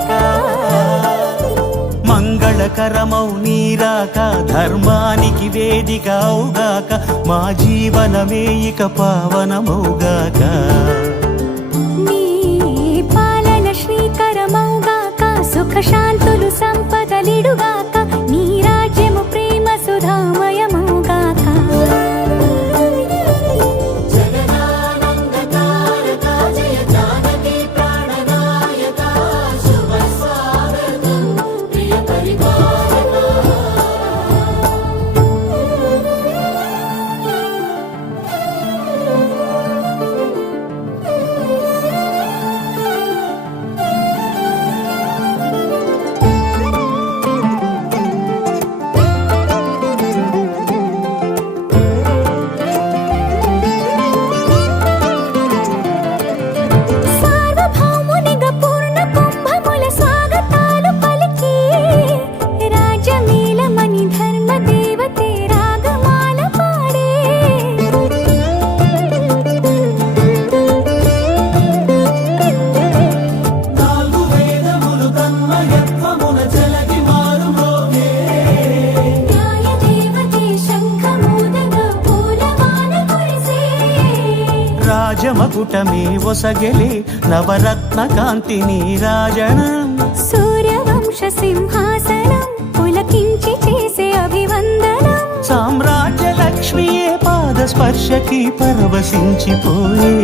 పాలక మంగళకరమౌ నీరాక ధర్మానికి వేదిక అవుగాక మా జీవనమే ఇక పావనమౌగాక నీ పాలన శ్రీకరమౌగాక సుఖ శాంతులు సంపదలిడుగాక నీ రాజ్యము ప్రేమ సుధామయమౌగాక రాజమకుటమే ఒసగెలే నవరత్న కాంతి నీరాజనం సూర్యవంశ సింహాసనం పులకించి చేసే అభివందనం సామ్రాజ్య లక్ష్మియే పాద స్పర్శకి పరవశించిపోయే